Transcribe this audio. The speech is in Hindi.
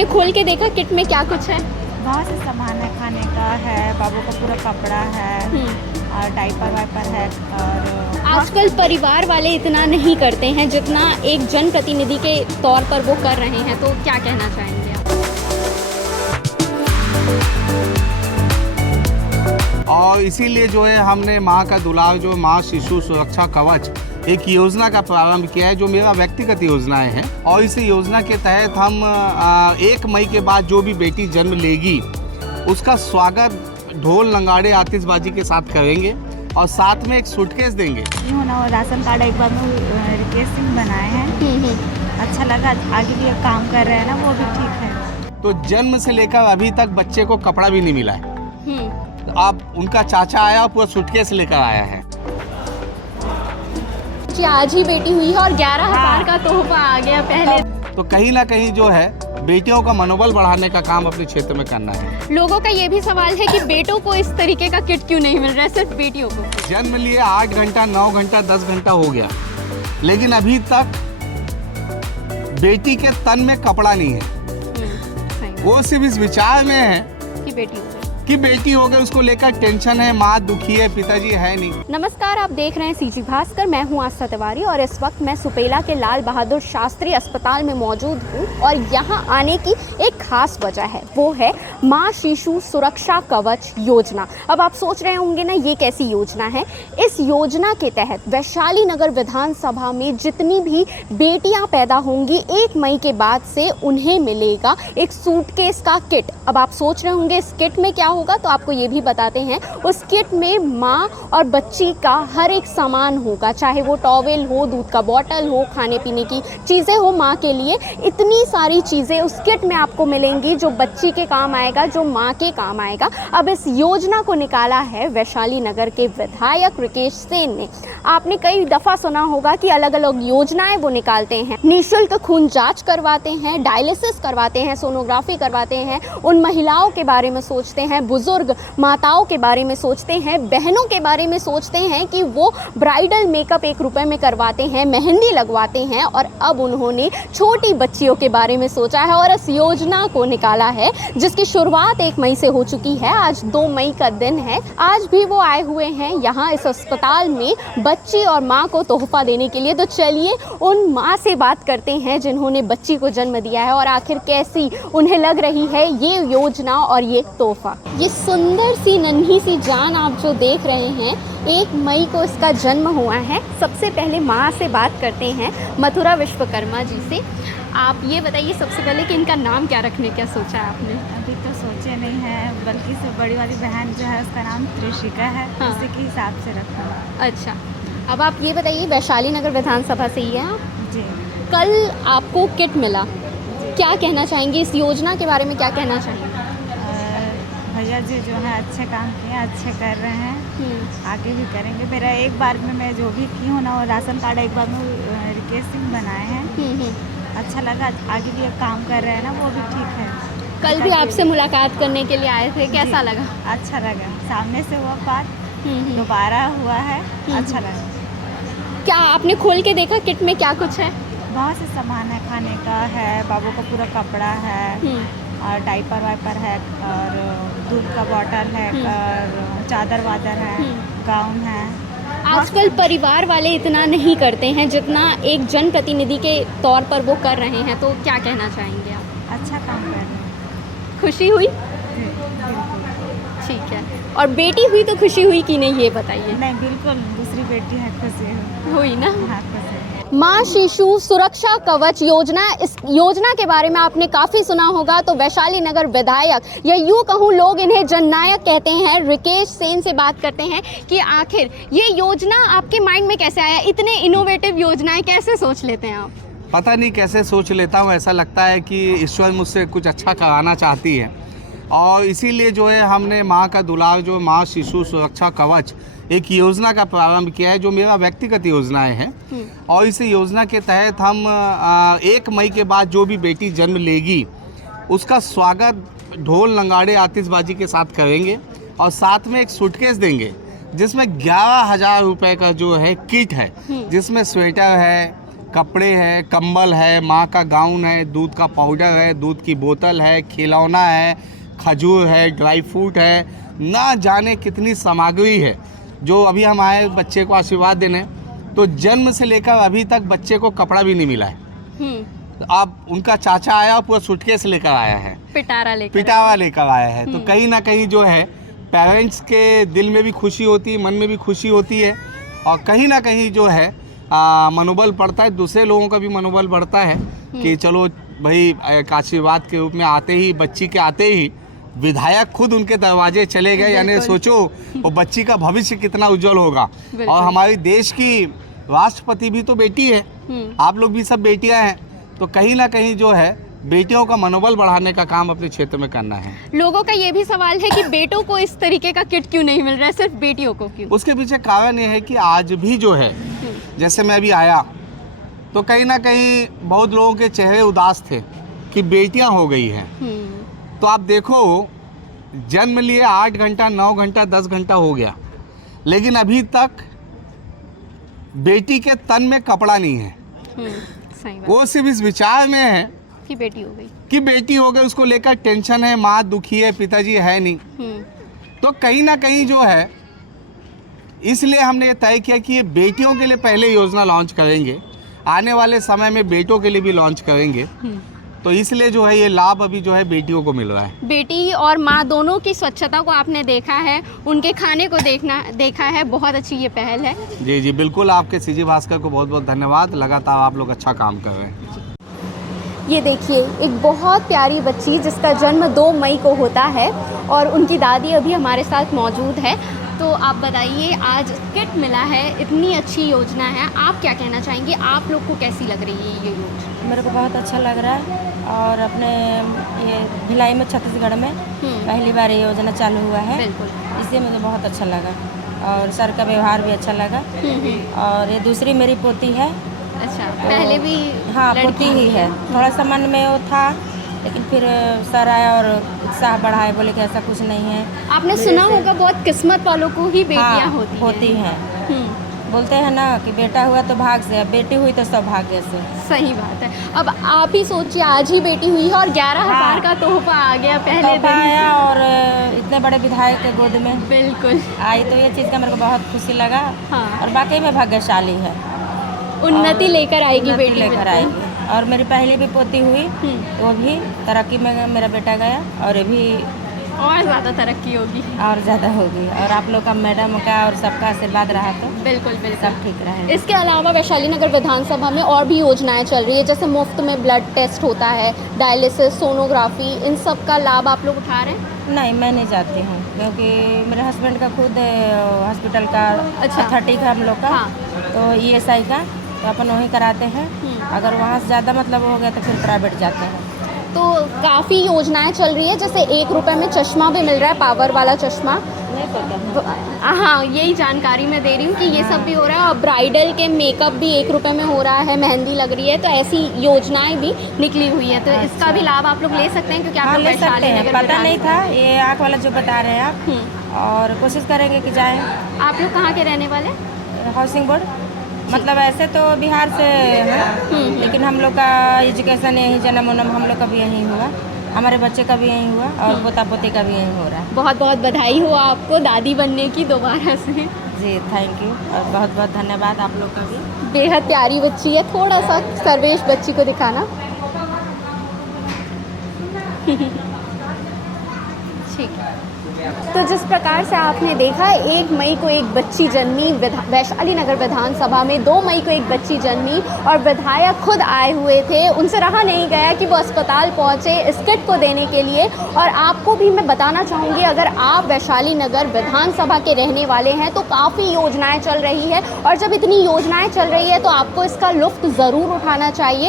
आपने खोल के देखा किट में क्या कुछ है? बहुत से सामान है, खाने का है, बाबू का पूरा कपड़ा है और डाइपर वाइपर है। और आजकल परिवार वाले इतना नहीं करते हैं जितना एक जनप्रतिनिधि के तौर पर वो कर रहे हैं, तो क्या कहना चाहेंगे आप? और इसीलिए जो है हमने माँ का दुलार जो माँ शिशु सुरक्षा कवच एक योजना का प्रारंभ किया है, जो मेरा व्यक्तिगत योजनाएं हैं। और इस योजना के तहत हम 1 मई के बाद जो भी बेटी जन्म लेगी उसका स्वागत ढोल नगाड़े आतिशबाजी के साथ करेंगे और साथ में एक सूटकेस देंगे। ये होना राशन कार्ड एक बार में रिकेश सिंह बनाए हैं, अच्छा लगा। आगे भी काम कर रहे हैं ना, वो भी ठीक है। तो जन्म से लेकर अभी तक बच्चे को कपड़ा भी नहीं मिला है। तो अब उनका चाचा आया पूरा सूटकेस लेकर आया है। जी आज ही बेटी हुई है और 11,000 का तोहफा आ गया पहले। तो कहीं ना कहीं जो है बेटियों का मनोबल बढ़ाने का काम अपने क्षेत्र में करना है। लोगों का ये भी सवाल है कि बेटों को इस तरीके का किट क्यों नहीं मिल रहा है, सिर्फ बेटियों को? जन्म लिए 8 घंटा 9 घंटा 10 घंटा हो गया, लेकिन अभी तक बेटी के तन में कपड़ा नहीं है। सही वो सिर्फ इस विचार में है कि बेटी हो गई। कि बेटी हो गई, उसको लेकर टेंशन है, माँ दुखी है, पिताजी है नहीं। नमस्कार, आप देख रहे हैं सीजी भास्कर। मैं हूं आस्था तिवारी और इस वक्त मैं सुपेला के लाल बहादुर शास्त्री अस्पताल में मौजूद हूं। और यहां आने की एक खास वजह है, वो है माँ शिशु सुरक्षा कवच योजना। अब आप सोच रहे होंगे ना, ये कैसी योजना है? इस योजना के तहत वैशाली नगर विधानसभा में जितनी भी बेटियां पैदा होंगी 1 मई के बाद से उन्हें मिलेगा एक सूटकेस का किट। अब आप सोच रहे होंगे इस किट में क्या होगा, तो आपको ये भी बताते हैं। उस किट में माँ और बच्ची का हर एक सामान होगा, चाहे वो टॉवेल हो, दूध का बॉटल हो, खाने पीने की चीज़ें हो माँ के लिए। इतनी सारी चीज़ें उस किट में आपको मिलेंगी जो बच्ची के काम आएगा, जो माँ के काम आएगा। अब इस योजना को निकाला है वैशाली नगर के विधायक रिकेश सेन ने। आपने कई दफ़ा सुना होगा कि अलग अलग योजनाएं वो निकालते हैं। निःशुल्क खून जाँच करवाते हैं, डायलिसिस करवाते हैं, सोनोग्राफी करवाते हैं, उन महिलाओं के बारे में सोचते हैं, बुजुर्ग माताओं के बारे में सोचते हैं, बहनों के बारे में सोचते हैं कि वो ब्राइडल मेकअप 1 रुपए में करवाते हैं, मेहंदी लगवाते हैं। और अब उन्होंने छोटी बच्चियों के बारे में सोचा है और इस योजना को निकाला है, जिसकी शुरुआत 1 मई से हो चुकी है। आज 2 मई का दिन है। आज भी वो आए हुए हैं यहाँ इस अस्पताल में बच्ची और माँ को तोहफा देने के लिए। तो चलिए उन माँ से बात करते हैं जिन्होंने बच्ची को जन्म दिया है और आखिर कैसी उन्हें लग रही है ये योजना और ये तोहफा। ये सुंदर सी नन्ही सी जान आप जो देख रहे हैं, 1 मई को इसका जन्म हुआ है। सबसे पहले माँ से बात करते हैं, मथुरा विश्वकर्मा जी से। आप ये बताइए सबसे पहले कि इनका नाम क्या रखने का सोचा है आपने? अभी तो सोचे नहीं है, बल्कि से बड़ी वाली बहन जो है उसका नाम त्रिशिका है, हाँ। उसी के हिसाब से रखा है। अच्छा, अब आप ये बताइए, वैशाली नगर विधानसभा से ही है आप? जी। कल आपको किट मिला, क्या कहना चाहेंगे इस योजना के बारे में? क्या कहना चाहेंगे? भैया जी जो है अच्छे काम किए, अच्छे कर रहे हैं, आगे भी करेंगे। मेरा एक बार में मैं जो भी की हूँ ना, वो राशन कार्ड एक बार में रिकेश सिंह बनाए हैं, अच्छा लगा। आगे भी काम कर रहे हैं ना, वो भी ठीक है। कल भी आपसे मुलाकात करने के लिए आए थे, कैसा लगा? अच्छा लगा, सामने से वो बात दोबारा हुआ है, अच्छा लगा। क्या आपने खोल के देखा किट में क्या कुछ है? बहुत से सामान है, खाने का है, बाबू का पूरा कपड़ा है और डाइपर वाइपर है और दूध का बॉटल है और चादर वादर है, गाउन है। आजकल परिवार वाले इतना नहीं करते हैं जितना एक जनप्रतिनिधि के तौर पर वो कर रहे हैं, तो क्या कहना चाहेंगे आप? अच्छा काम कर रहे हैं। खुशी हुई? ठीक है। और बेटी हुई तो खुशी हुई कि नहीं, ये बताइए। नहीं, बिल्कुल दूसरी बेटी है, खुशी हुई ना? हाँ, खुशी। माँ शिशु सुरक्षा कवच योजना, इस योजना के बारे में आपने काफ़ी सुना होगा। तो वैशाली नगर विधायक, या यूँ कहूँ लोग इन्हें जननायक कहते हैं, रिकेश सेन से बात करते हैं कि आखिर ये योजना आपके माइंड में कैसे आया? इतने इनोवेटिव योजनाएं कैसे सोच लेते हैं आप? पता नहीं कैसे सोच लेता हूँ, ऐसा लगता है कि ईश्वर मुझसे कुछ अच्छा कराना चाहती है। और इसीलिए जो है हमने माँ का दुलार जो माँ शिशु सुरक्षा कवच एक योजना का प्रारंभ किया है, जो मेरा व्यक्तिगत योजनाएं हैं। और इस योजना के तहत हम 1 मई के बाद जो भी बेटी जन्म लेगी उसका स्वागत ढोल नगाड़े आतिशबाजी के साथ करेंगे और साथ में एक सूटकेस देंगे, जिसमें 11,000 रुपये का जो है किट है, जिसमें स्वेटर है, कपड़े हैं, कंबल है, माँ का गाउन है, दूध का पाउडर है, दूध की बोतल है, खिलौना है, खजूर है, ड्राई फ्रूट है, ना जाने कितनी सामग्री है। जो अभी हम आए बच्चे को आशीर्वाद देने, तो जन्म से लेकर अभी तक बच्चे को कपड़ा भी नहीं मिला है। तो अब उनका चाचा आया, पूरा सूटकेस लेकर आया है, पिटारा लेकर आया है। तो कहीं ना कहीं जो है पेरेंट्स के दिल में भी खुशी होती है, मन में भी खुशी होती है, और कहीं ना कहीं जो है मनोबल बढ़ता है, दूसरे लोगों का भी मनोबल बढ़ता है कि चलो भाई एक आशीर्वाद के रूप में आते ही, बच्ची के आते ही विधायक खुद उनके दरवाजे चले गए। यानी सोचो वो बच्ची का भविष्य कितना उज्जवल होगा। और हमारी देश की राष्ट्रपति भी तो बेटी है, आप लोग भी सब बेटियां हैं, तो कहीं ना कहीं जो है बेटियों का मनोबल बढ़ाने का काम अपने क्षेत्र में करना है। लोगों का ये भी सवाल है कि बेटों को इस तरीके का किट क्यों नहीं मिल रहा है, सिर्फ बेटियों को क्यों? उसके पीछे कारण ये है कि आज भी जो है, जैसे मैं अभी आया तो कहीं ना कहीं बहुत लोगों के चेहरे उदास थे कि बेटियां हो गई हैं। तो आप देखो, जन्म लिए 8 घंटा, 9 घंटा, 10 घंटा हो गया, लेकिन अभी तक बेटी के तन में कपड़ा नहीं है। सही बात। वो सिर्फ इस विचार में है कि बेटी हो गई, उसको लेकर टेंशन है, माँ दुखी है, पिताजी है नहीं। तो कहीं ना कहीं जो है, इसलिए हमने ये तय किया कि ये बेटियों के लिए पहले योजना लॉन्च करेंगे, आने वाले समय में बेटों के लिए भी लॉन्च करेंगे। तो इसलिए जो है ये लाभ अभी जो है बेटियों को मिल रहा है। बेटी और माँ दोनों की स्वच्छता को आपने देखा है, उनके खाने को देखा है, बहुत अच्छी ये पहल है। जी जी बिल्कुल, आपके सीजी भास्कर को बहुत बहुत धन्यवाद, लगातार आप लोग अच्छा काम कर रहे हैं। ये देखिए एक बहुत प्यारी बच्ची जिसका जन्म 2 मई को होता है और उनकी दादी अभी हमारे साथ मौजूद है। तो आप बताइए, आज किट मिला है, इतनी अच्छी योजना है, आप क्या कहना चाहेंगे? आप लोग को कैसी लग रही है ये योजना? मेरे को बहुत अच्छा लग रहा है, और अपने ये भिलाई में, छत्तीसगढ़ में पहली बार ये योजना चालू हुआ है, इसलिए मुझे बहुत अच्छा लगा, और सर का व्यवहार भी अच्छा लगा। और ये दूसरी मेरी पोती है। अच्छा, पहले भी? हाँ, पोती ही है। थोड़ा सा मन में वो था, लेकिन फिर सर आया और उत्साह बढ़ाए, बोले कि ऐसा कुछ नहीं है। आपने सुना होगा बहुत किस्मत वालों को ही बेटियां होती हैं। बोलते हैं ना कि बेटा हुआ तो भाग से, बेटी हुई तो सौभाग्य से। सही बात है। अब आप ही सोचिए, आज ही बेटी हुई है और 11,000 का तोहफा आ गया पहले दिन आया, और इतने बड़े विधायक के गोद में बिल्कुल आई, तो ये चीज़ का मेरे को बहुत खुशी लगा। हाँ। और वाकई में भाग्यशाली है, उन्नति लेकर आएगी बेटी, लेकर आएगी। और मेरी पहली भी पोती हुई, वो भी तरक्की में मेरा बेटा गया, और ये भी और ज़्यादा तरक्की होगी, और ज़्यादा होगी। और आप लोग का, मैडम का और सबका आशीर्वाद रहा तो बिल्कुल सब ठीक रहे। इसके अलावा वैशाली नगर विधानसभा में और भी योजनाएं चल रही है, जैसे मुफ्त में ब्लड टेस्ट होता है, डायलिसिस, सोनोग्राफी, इन सब का लाभ आप लोग उठा रहे हैं? नहीं, मैं नहीं जाती हूँ, क्योंकि मेरे हस्बैंड का खुद हॉस्पिटल का अथॉरिटी है हम लोग का। हाँ। तो ESI का तो अपन वहीं कराते हैं। अगर वहाँ से ज़्यादा मतलब हो गया तो फिर प्राइवेट जाते हैं। तो काफ़ी योजनाएं चल रही है, जैसे 1 रुपये में चश्मा भी मिल रहा है, पावर वाला चश्मा। नहीं पता। हाँ, यही जानकारी मैं दे रही हूँ कि ये सब भी हो रहा है, और ब्राइडल के मेकअप भी 1 रुपये में हो रहा है, मेहंदी लग रही है, तो ऐसी योजनाएं भी निकली हुई है। तो इसका भी लाभ आप लोग ले सकते हैं, क्योंकि आप लोग वैशाली नगर पता नहीं था, ये आँख वाला जो बता रहे हैं आप, और कोशिश करेंगे कि जाएँ। आप लोग कहाँ के रहने वाले? हाउसिंग बोर्ड, मतलब ऐसे तो बिहार से है, लेकिन हम लोग का एजुकेशन यहीं, जन्म उन्म हम लोग का भी यहीं हुआ, हमारे बच्चे का भी यहीं हुआ, और पोता पोती का भी यहीं हो रहा है। बहुत बहुत बधाई हो आपको दादी बनने की दोबारा से। जी थैंक यू, और बहुत बहुत धन्यवाद आप लोग का भी। बेहद प्यारी बच्ची है, थोड़ा सा सर्वेश बच्ची को दिखाना। ठीक है। तो जिस प्रकार से आपने देखा, 1 मई को एक बच्ची जन्मी वैशाली नगर विधानसभा में, 2 मई को एक बच्ची जन्मी, और विधायक खुद आए हुए थे, उनसे रहा नहीं गया कि वो अस्पताल पहुंचे इस किट को देने के लिए। और आपको भी मैं बताना चाहूँगी, अगर आप वैशाली नगर विधानसभा के रहने वाले हैं तो काफ़ी योजनाएं चल रही है, और जब इतनी योजनाएं चल रही है तो आपको इसका लुत्फ़ ज़रूर उठाना चाहिए।